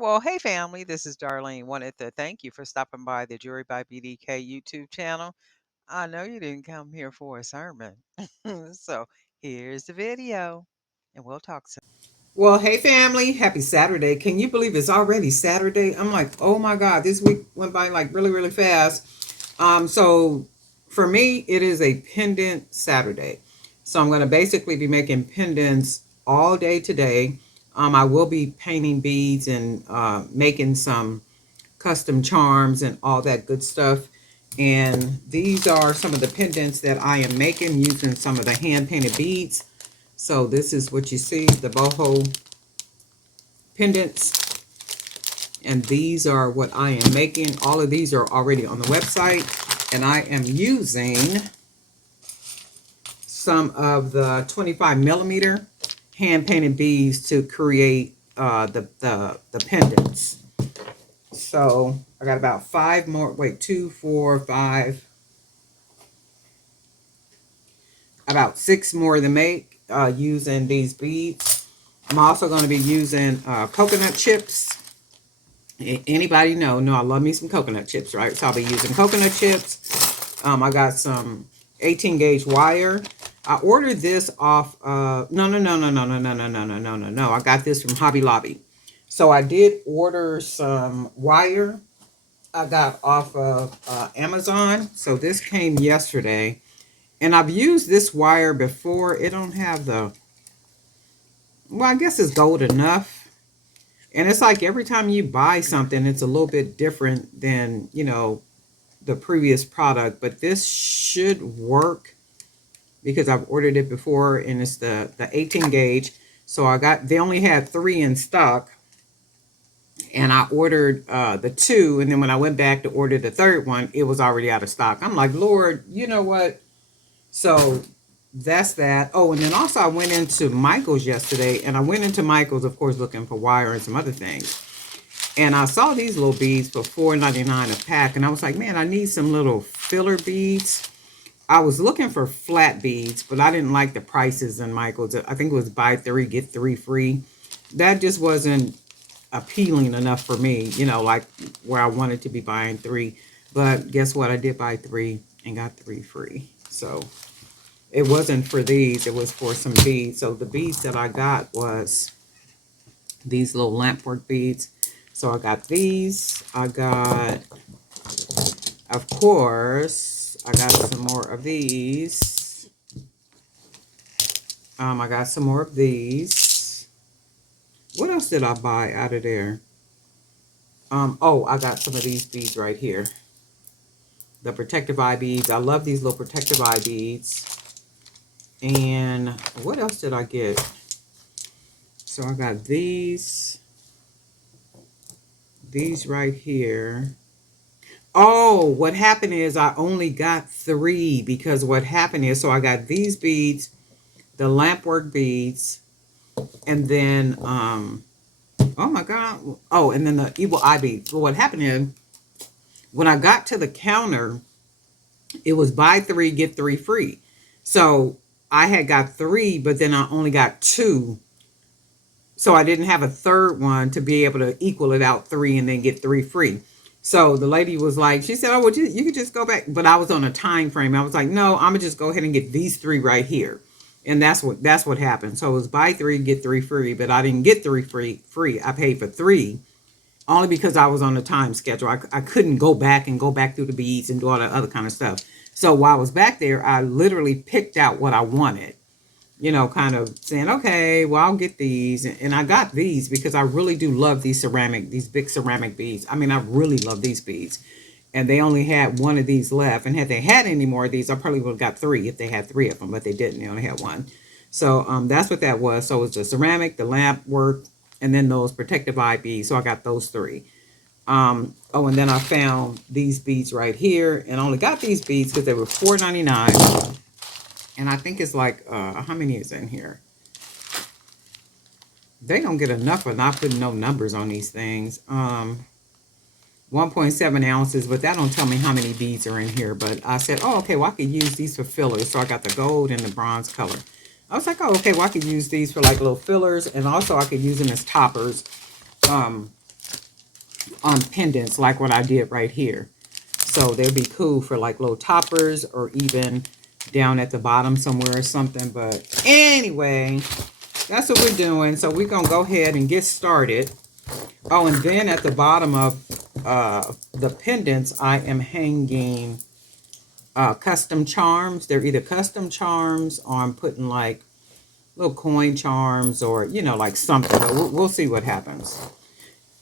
Well, hey family, this is Darlene. Wanted to thank you for stopping by the Jury by BDK YouTube channel. I know you didn't come here for a sermon. So here's the video, and we'll talk soon. Well, hey family, happy Saturday. Can you believe it's already Saturday? I'm like, oh my God, this week went by like really, really fast. So for me, it is a pendant Saturday. So I'm going to basically be making pendants all day today. I will be painting beads and making some custom charms and all that good stuff. And these are some of the pendants that I am making using some of the hand painted beads. So this is what you see, the boho pendants, and these are what I am making. All of these are already on the website, and I am using some of the 25 millimeter hand painted beads to create the pendants. So I got about five more, wait, two, four, five, about six more to make using these beads. I'm also going to be using coconut chips. Anybody know? No, I love me some coconut chips, right? So I'll be using coconut chips. I got some 18 gauge wire. I ordered this off. No. I got this from Hobby Lobby. So I did order some wire. I got off of Amazon. So this came yesterday, and I've used this wire before. It don't have the. Well, I guess it's gold enough. And it's like every time you buy something, it's a little bit different than, the previous product. But this should work because I've ordered it before, and it's the 18 gauge. So they only had three in stock. And I ordered the two. And then when I went back to order the third one, it was already out of stock. I'm like, Lord, you know what? So that's that. Oh, and then also I went into Michael's yesterday, and I went into Michael's, of course, looking for wire and some other things. And I saw these little beads for $4.99 a pack, and I was like, man, I need some little filler beads. I was looking for flat beads, but I didn't like the prices in Michael's. I think it was buy three, get three free. That just wasn't appealing enough for me, like where I wanted to be buying three. But guess what? I did buy three and got three free. So it wasn't for these, it was for some beads. So the beads that I got was these little lampwork beads. So I got these. I got, of course, I got some more of these. I got some more of these. What else did I buy out of there? Oh, I got some of these beads right here. The protective eye beads. I love these little protective eye beads. And what else did I get? So I got these right here. Oh, what happened is I only got three because what happened is, so I got these beads, the lampwork beads, and then, oh my God. Oh, and then the evil eye beads. Well, what happened is when I got to the counter, it was buy three, get three free. So I had got three, but then I only got two. So I didn't have a third one to be able to equal it out three and then get three free. So the lady was like, she said, oh, well, you could just go back. But I was on a time frame. I was like, no, I'm going to just go ahead and get these three right here. And that's what happened. So it was buy three, get three free. But I didn't get three free. I paid for three only because I was on a time schedule. I couldn't go back through the beads and do all that other kind of stuff. So while I was back there, I literally picked out what I wanted, kind of saying, okay, well, I'll get these. And I got these because I really do love these big ceramic beads. I mean, I really love these beads. And they only had one of these left. And had they had any more of these, I probably would have got three if they had three of them, but they didn't. They only had one. So that's what that was. So it was the ceramic, the lamp work, and then those protective eye beads. So I got those three. Oh, and then I found these beads right here, and I only got these beads because they were $4.99. And I think it's like, how many is in here? They don't get enough for not putting no numbers on these things. 1.7 ounces, but that don't tell me how many beads are in here. But I said, oh, okay, well, I could use these for fillers. So I got the gold and the bronze color. I was like, oh, okay, well, I could use these for like little fillers, and also I could use them as toppers. pendants like what I did right here. So they'd be cool for like little toppers or even down at the bottom somewhere or something. But anyway, that's what we're doing. So we're going to go ahead and get started. Oh, and then at the bottom of the pendants, I am hanging custom charms. They're either custom charms or I'm putting like little coin charms or, you know, like something. But we'll see what happens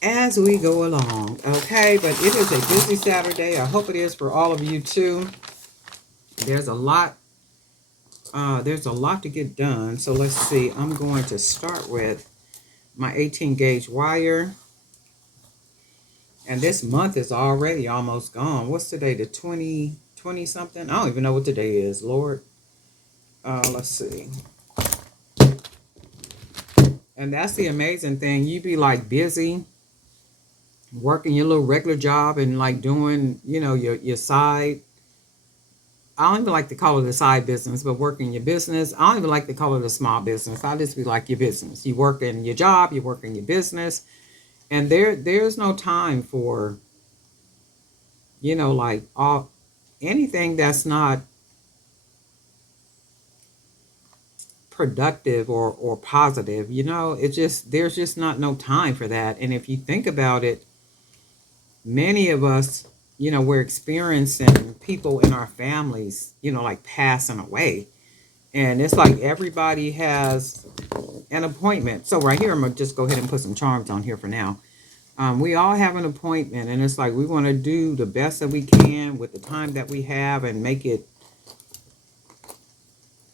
as we go along. Okay, but it is a busy Saturday. I hope it is for all of you too. There's a lot. There's a lot to get done. So let's see. I'm going to start with my 18 gauge wire. And this month is already almost gone. What's today? The 20 something? I don't even know what today is, Lord. Let's see. And that's the amazing thing. You be like busy working your little regular job and like doing, you know, your side. I don't even like to call it a side business, but working your business. I don't even like to call it a small business. I just be like your business. You work in your job, you work in your business, and there's no time for, you know, like all anything that's not productive or positive. You know, it's just there's just not no time for that. And if you think about it, many of us, you know, we're experiencing people in our families, you know, like passing away. And it's like everybody has an appointment. So right here, I'm gonna just go ahead and put some charms on here for now. We all have an appointment, and it's like we want to do the best that we can with the time that we have and make it,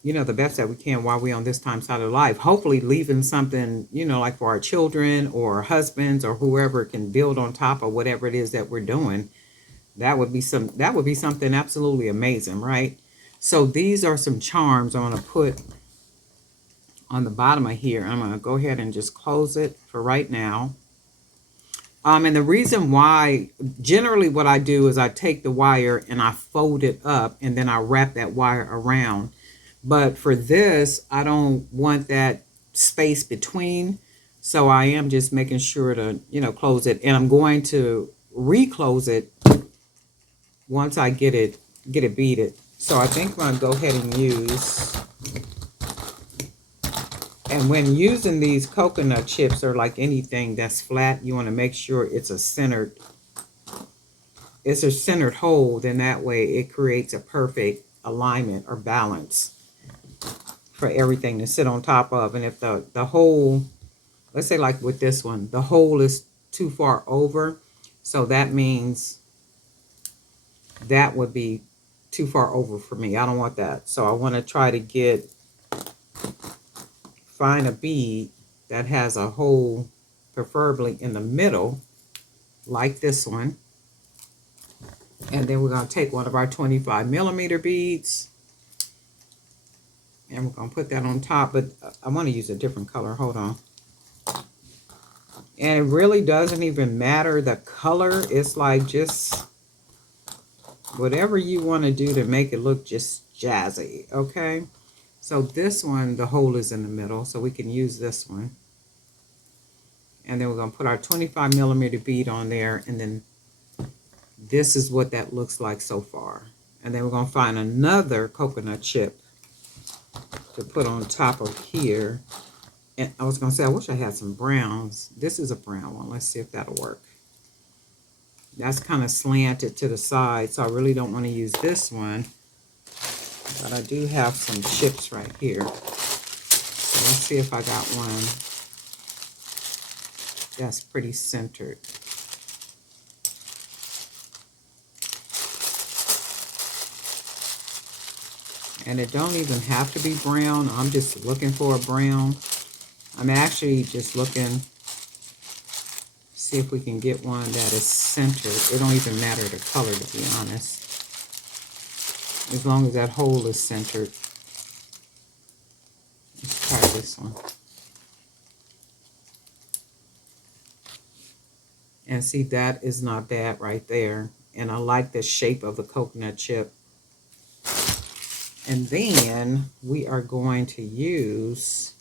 you know, the best that we can while we're on this time side of life. Hopefully, leaving something, you know, like for our children or our husbands or whoever can build on top of whatever it is that we're doing. That would be something absolutely amazing, right? So these are some charms I'm gonna put on the bottom of here. I'm gonna go ahead and just close it for right now. And the reason why, generally what I do is I take the wire and I fold it up and then I wrap that wire around. But for this, I don't want that space between. So I am just making sure to, you know, close it. And I'm going to reclose it once I get it beaded. So I think I'm going to go ahead and use, and when using these coconut chips or like anything that's flat, you want to make sure it's a centered hole. Then that way it creates a perfect alignment or balance for everything to sit on top of. And if the hole, let's say like with this one, the hole is too far over, so that means that would be too far over for me. I don't want that. So I want to try to find a bead that has a hole, preferably in the middle, like this one. And then we're going to take one of our 25 millimeter beads and we're going to put that on top. But I want to use a different color. Hold on. And it really doesn't even matter the color. It's like just whatever you want to do to make it look just jazzy. Okay. So this one, the hole is in the middle, so we can use this one. And then we're going to put our 25 millimeter bead on there, and then this is what that looks like so far. And then we're going to find another coconut chip to put on top of here. And I was going to say, I wish I had some browns. This is a brown one. Let's see if that'll work. That's kind of slanted to the side, so I really don't want to use this one. But I do have some chips right here. So let's see if I got one that's pretty centered. And it don't even have to be brown. I'm just looking for a brown. I'm actually just looking, see if we can get one that is centered. It don't even matter the color, to be honest. As long as that hole is centered. Let's try this one. And see, that is not bad right there. And I like the shape of the coconut chip. And then we are going to use,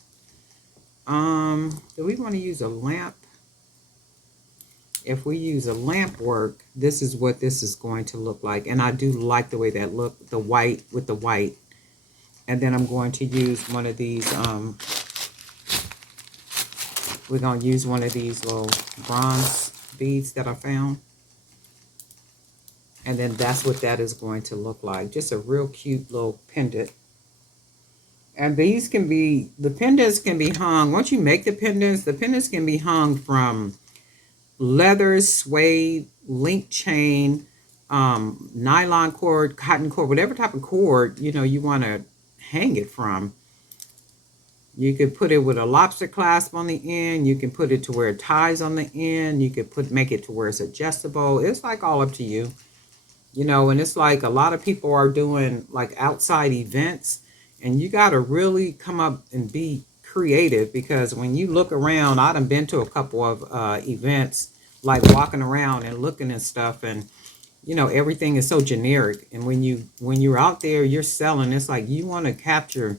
do we want to use a lamp? if we use a lamp work, this is what this is going to look like. And I do like the way that look, the white with the white. And then I'm going to use one of these, we're going to use one of these little bronze beads that I found. And then that's what that is going to look like. Just a real cute little pendant. And these can be, the pendants can be hung, once you make the pendants can be hung from leather, suede, link chain, nylon cord, cotton cord, whatever type of cord, you want to hang it from. You could put it with a lobster clasp on the end. You can put it to where it ties on the end. You could make it to where it's adjustable. It's like all up to you. And it's like a lot of people are doing like outside events, and you got to really come up and be creative, because when you look around, I done been to a couple of events, like walking around and looking and stuff, and everything is so generic. And when you're out there, you're selling. It's like you want to capture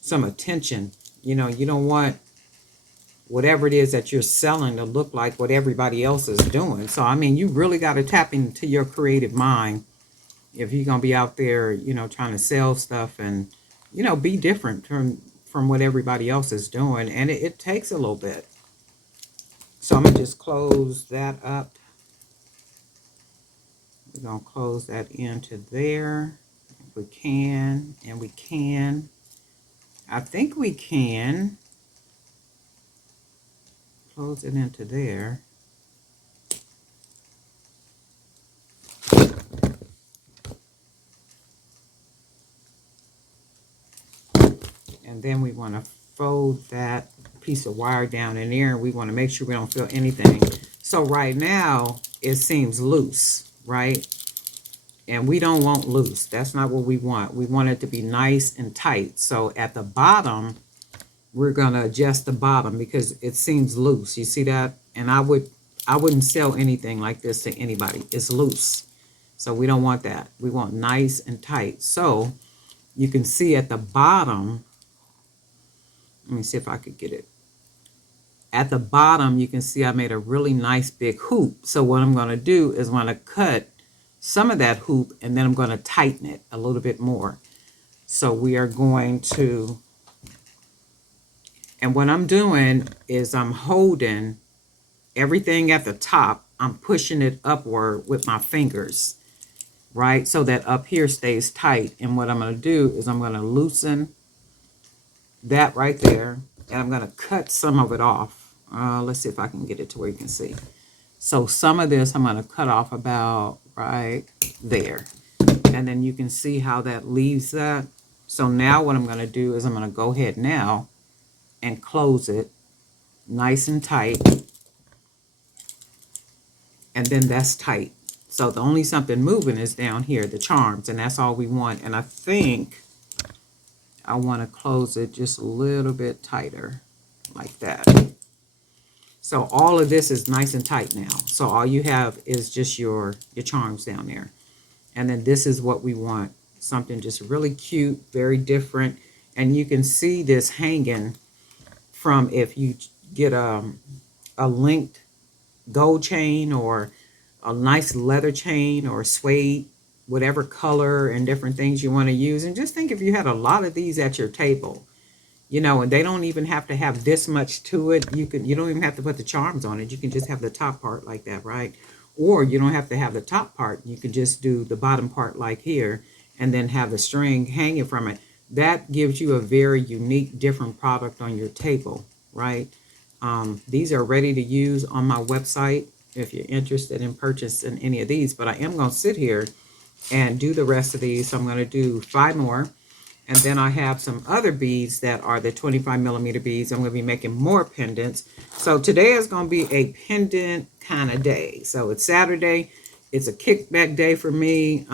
some attention. You don't want whatever it is that you're selling to look like what everybody else is doing. So I mean, you really got to tap into your creative mind if you're gonna be out there, trying to sell stuff, and be different from what everybody else is doing. And it takes a little bit. So I'm gonna just close that up. We're gonna close that into there. If we can, and we can. I think we can close it into there. And then we want to fold that piece of wire down in there, and we want to make sure we don't feel anything. So right now it seems loose, right? And we don't want loose. That's not what we want. We want it to be nice and tight. So at the bottom, we're going to adjust the bottom because it seems loose. You see that? And I wouldn't sell anything like this to anybody. It's loose. So we don't want that. We want nice and tight. So you can see at the bottom, let me see if I could get it. At the bottom, you can see I made a really nice big hoop. So what I'm going to do is I'm going to cut some of that hoop, and then I'm going to tighten it a little bit more. So we are going to, and what I'm doing is I'm holding everything at the top. I'm pushing it upward with my fingers, right? So that up here stays tight. And what I'm going to do is I'm going to loosen that right there, and I'm going to cut some of it off. Let's see if I can get it to where you can see. So some of this I'm going to cut off about right there. And then you can see how that leaves that. So now what I'm going to do is I'm going to go ahead now and close it nice and tight. And then that's tight. So the only something moving is down here, the charms, and that's all we want. And I think I want to close it just a little bit tighter, like that. So all of this is nice and tight now. So all you have is just your charms down there. And then this is what we want. Something just really cute, very different. And you can see this hanging from, if you get a linked gold chain or a nice leather chain or suede, whatever color and different things you want to use. And just think if you had a lot of these at your table, and they don't even have to have this much to it. You don't even have to put the charms on it. You can just have the top part like that, right? Or you don't have to have the top part. You can just do the bottom part like here, and then have the string hanging from it. That gives you a very unique, different product on your table, right? These are ready to use on my website if you're interested in purchasing any of these. But I am going to sit here and do the rest of these. So I'm going to do 5 more. And then I have some other beads that are the 25 millimeter beads. I'm going to be making more pendants. So today is going to be a pendant kind of day. So it's Saturday. It's a kickback day for me.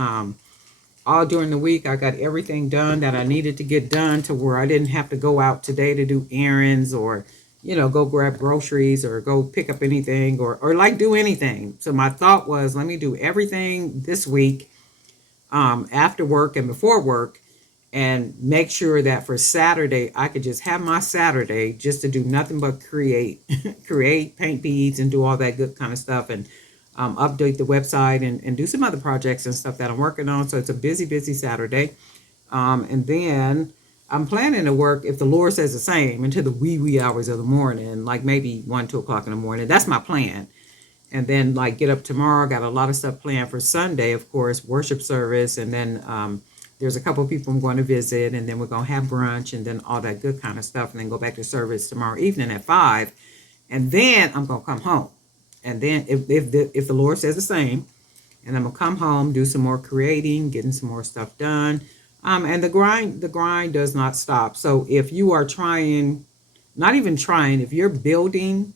All during the week, I got everything done that I needed to get done, to where I didn't have to go out today to do errands, or, go grab groceries, or go pick up anything, or like do anything. So my thought was, let me do everything this week, after work and before work. and make sure that for Saturday I could just have my Saturday just to do nothing but create, create, paint beads, and do all that good kind of stuff, and update the website, and do some other projects and stuff that I'm working on. So it's a busy, busy Saturday. And then I'm planning to work, if the Lord says the same, into the wee hours of the morning, like maybe 1, 2 o'clock in the morning. That's my plan. And then like get up tomorrow. Got a lot of stuff planned for Sunday, of course, worship service, and then there's a couple of people I'm going to visit, and then we're going to have brunch, and then all that good kind of stuff, and then go back to service tomorrow evening at 5, and then I'm going to come home, and then if the Lord says the same, and I'm gonna come home, do some more creating, getting some more stuff done, and the grind does not stop. So if you are trying, not even trying, if you're building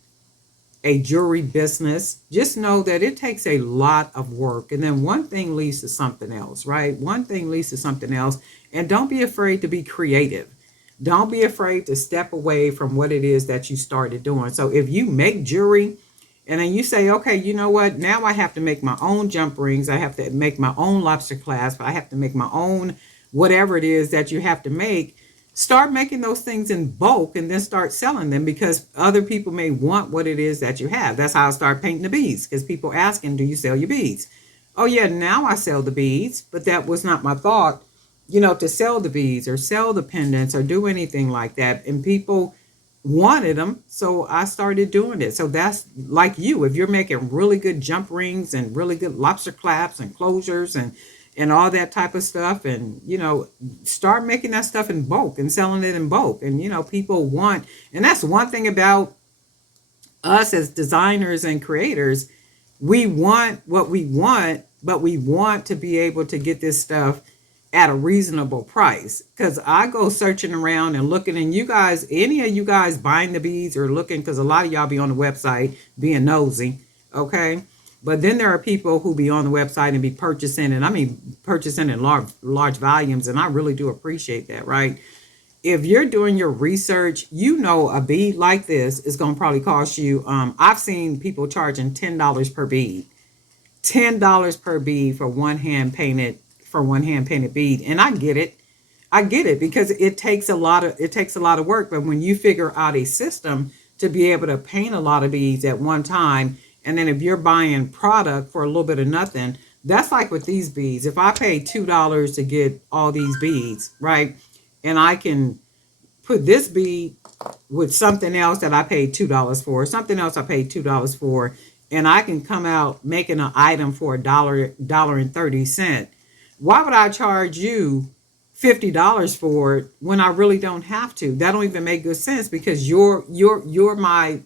a jewelry business, just know that it takes a lot of work. And then one thing leads to something else, right? One thing leads to something else. And don't be afraid to be creative. Don't be afraid to step away from what it is that you started doing. So if you make jewelry and then you say, okay, you know what? Now I have to make my own jump rings. I have to make my own lobster clasp. I have to make my own whatever it is that you have to make. Start making those things in bulk and then start selling them, because other people may want what it is that you have. That's how I start painting the beads, because people asking, do you sell your beads? Oh yeah, now I sell the beads, but that was not my thought, to sell the beads or sell the pendants or do anything like that. And people wanted them, so I started doing it. So that's like you. If you're making really good jump rings and really good lobster claps and closures and all that type of stuff, and start making that stuff in bulk and selling it in bulk. And people want, and that's one thing about us as designers and creators. We want what we want, but we want to be able to get this stuff at a reasonable price. Because I go searching around and looking, and you guys, any of you guys buying the beads or looking, because a lot of y'all be on the website being nosy, okay? But then there are people who be on the website and be purchasing, and I mean purchasing in large volumes, and I really do appreciate that, right? If you're doing your research, a bead like this is going to probably cost you. I've seen people charging $10 per bead, $10 per bead for one hand painted bead, and I get it. I get it, because it takes a lot of work. But when you figure out a system to be able to paint a lot of beads at one time, and then if you're buying product for a little bit of nothing, that's like with these beads. If I pay $2 to get all these beads, right, and I can put this bead with something else that I paid $2 for, something else I paid $2 for, and I can come out making an item for $1.30. Why would I charge you $50 for it when I really don't have to? That don't even make good sense, because you're my.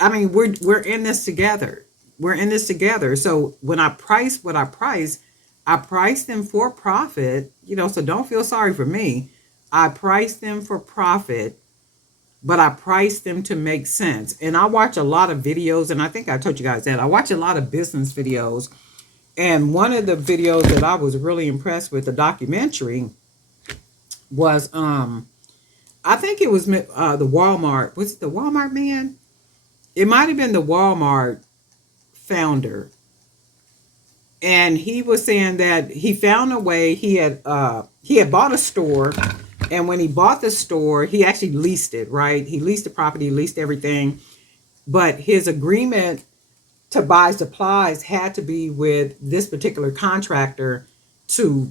I mean, we're in this together. We're in this together. So when I price what I price them for profit. So don't feel sorry for me. I price them for profit, but I price them to make sense. And I watch a lot of videos, and I think I told you guys that I watch a lot of business videos. And one of the videos that I was really impressed with, the documentary, was I think it was the Walmart. Was it the Walmart man? It might have been the Walmart founder. And he was saying that he found a way. He had bought a store, and when he bought the store, he actually leased it, right? He leased the property, leased everything, but his agreement to buy supplies had to be with this particular contractor to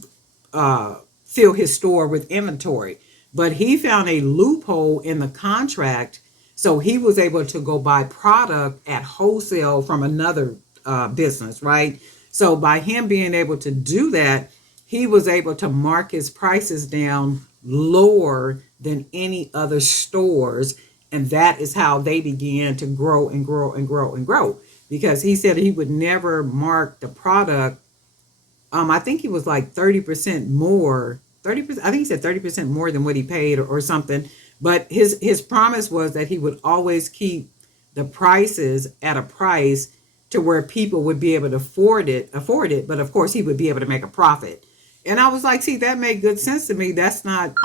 fill his store with inventory. But he found a loophole in the contract, so he was able to go buy product at wholesale from another business, right? So by him being able to do that, he was able to mark his prices down lower than any other stores. And that is how they began to grow and grow and grow and grow. Because he said he would never mark the product. I think he was like 30% more. 30%, I think he said 30% more than what he paid, or something. But his promise was that he would always keep the prices at a price to where people would be able to afford it, but of course he would be able to make a profit. And I was like, see, that made good sense to me. That's not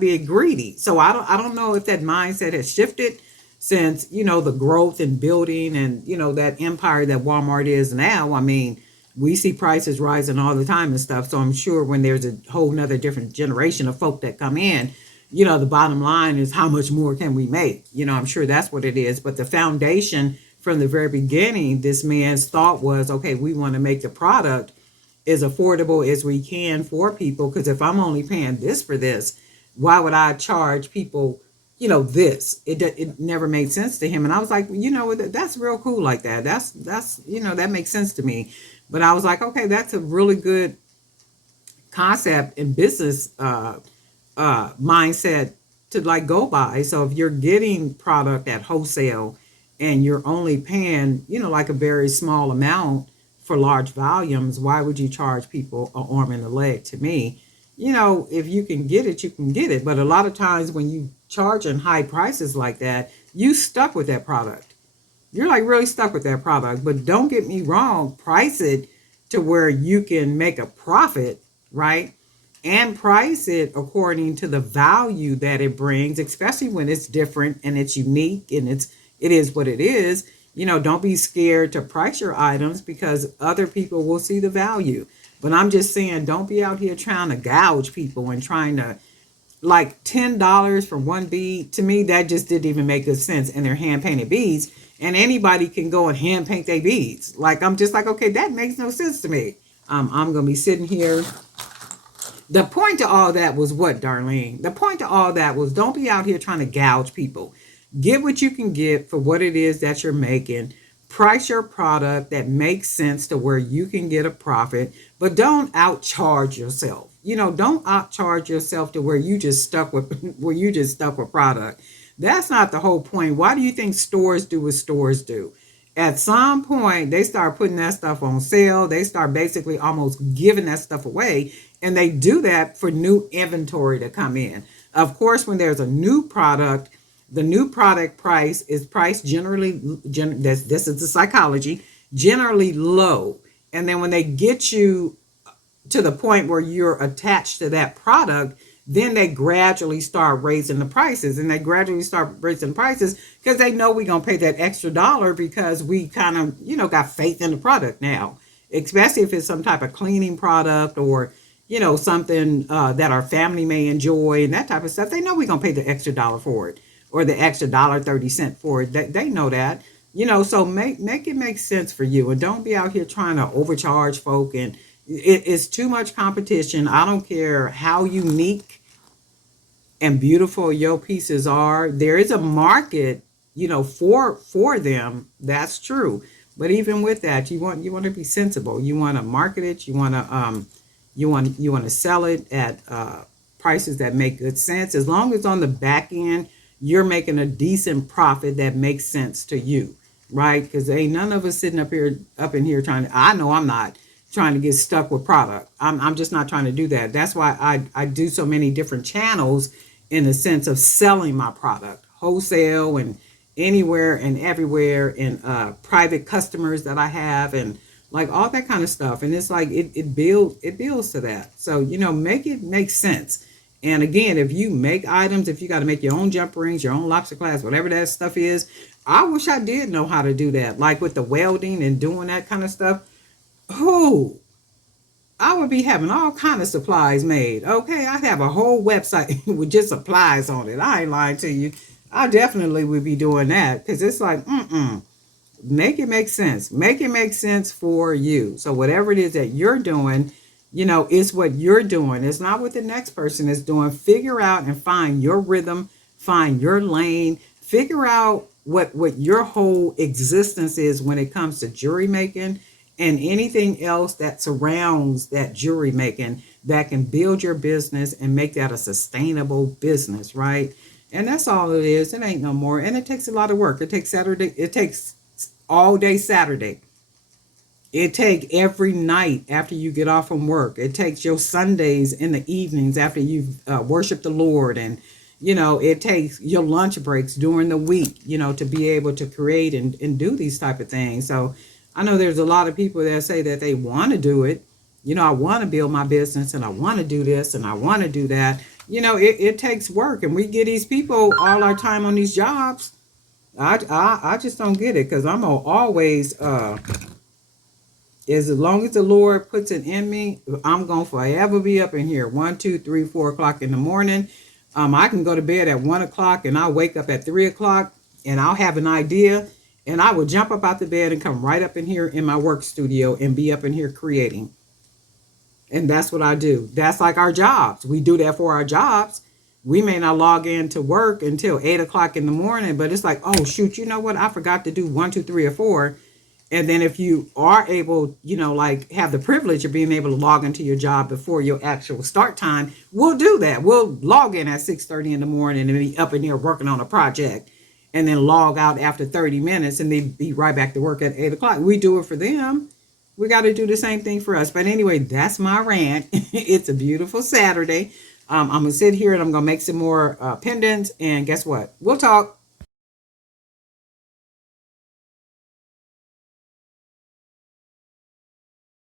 being greedy. So I don't know if that mindset has shifted since, the growth and building and, that empire that Walmart is now. I mean, we see prices rising all the time and stuff. So I'm sure when there's a whole nother different generation of folk that come in, the bottom line is how much more can we make? I'm sure that's what it is. But the foundation from the very beginning, this man's thought was, okay, we want to make the product as affordable as we can for people. Because if I'm only paying this for this, why would I charge people, this? It never made sense to him. And I was like, that's real cool like that. That's that makes sense to me. But I was like, okay, that's a really good concept in business mindset to like go by. So if you're getting product at wholesale and you're only paying, like a very small amount for large volumes, why would you charge people an arm and a leg? To me, if you can get it, you can get it. But a lot of times when you charge in high prices like that, you stuck with that product. You're like really stuck with that product. But don't get me wrong, price it to where you can make a profit, right? And price it according to the value that it brings, especially when it's different and it's unique and it is what it is. Don't be scared to price your items because other people will see the value. But I'm just saying, don't be out here trying to gouge people and trying to like $10 for one bead. To me, that just didn't even make good sense. And they're hand painted beads, and anybody can go and hand paint their beads. Like I'm just like, okay, that makes no sense to me. I'm gonna be sitting here. The point to all that was what, Darlene? The point to all that was don't be out here trying to gouge people. Get what you can get for what it is that you're making. Price your product that makes sense to where you can get a profit, but don't outcharge yourself. Don't outcharge yourself to where you just stuck with product. That's not the whole point. Why do you think stores do what stores do? At some point, they start putting that stuff on sale. They start basically almost giving that stuff away. And they do that for new inventory to come in. Of course, when there's a new product, the new product price is priced generally, this is the psychology, generally low. And then when they get you to the point where you're attached to that product, then they gradually start raising the prices. And they gradually start raising prices because they know we're going to pay that extra dollar because we kind of, got faith in the product now, especially if it's some type of cleaning product or, something that our family may enjoy and that type of stuff. They know we're going to pay the extra dollar for it or the extra $1.30 for it. They know that, so make it make sense for you. And don't be out here trying to overcharge folk. And it's too much competition. I don't care how unique and beautiful your pieces are. There is a market, for them. That's true. But even with that, you want to be sensible. You want to market it. You want to sell it at prices that make good sense. As long as on the back end you're making a decent profit that makes sense to you, right? Because ain't none of us sitting up in here trying to. I know I'm not trying to get stuck with product. I'm just not trying to do that. That's why I do so many different channels in the sense of selling my product wholesale and anywhere and everywhere and private customers that I have and like all that kind of stuff. And it's like it builds to that. So make it make sense. And again, if you make items, if you got to make your own jump rings, your own lobster class, whatever that stuff is, I wish I did know how to do that. Like with the welding and doing that kind of stuff. Oh, I would be having all kind of supplies made. Okay, I'd have a whole website with just supplies on it. I ain't lying to you. I definitely would be doing that because it's like, make it make sense. Make it make sense for you. So whatever it is that you're doing, it's what you're doing. It's not what the next person is doing. Figure out and find your rhythm, find your lane, figure out what your whole existence is when it comes to jewelry making and anything else that surrounds that jewelry making that can build your business and make that a sustainable business, right? And that's all it is. It ain't no more. And it takes a lot of work. It takes all day Saturday. It takes every night after you get off from work. It takes your Sundays in the evenings after you've worshiped the Lord. And, it takes your lunch breaks during the week, to be able to create and do these type of things. So I know there's a lot of people that say that they want to do it. I want to build my business and I want to do this and I want to do that. It takes work. And we get these people all our time on these jobs. I just don't get it because I'm always As long as the Lord puts it in me, I'm gonna forever be up in here. 1, 2, 3, 4 o'clock in the morning. I can go to bed at 1 o'clock and I'll wake up at 3 o'clock and I'll have an idea and I will jump up out the bed and come right up in here in my work studio and be up in here creating. And that's what I do. That's like our jobs. We do that for our jobs. We may not log in to work until 8 o'clock in the morning, but it's like, oh shoot, you know what? I forgot to do 1, 2, 3, or 4. And then if you are able, like have the privilege of being able to log into your job before your actual start time, we'll do that. We'll log in at 6:30 in the morning and be up in here working on a project and then log out after 30 minutes and then be right back to work at 8 o'clock. We do it for them. We got to do the same thing for us. But anyway, that's my rant. It's a beautiful Saturday. I'm going to sit here and I'm going to make some more pendants. And guess what? We'll talk.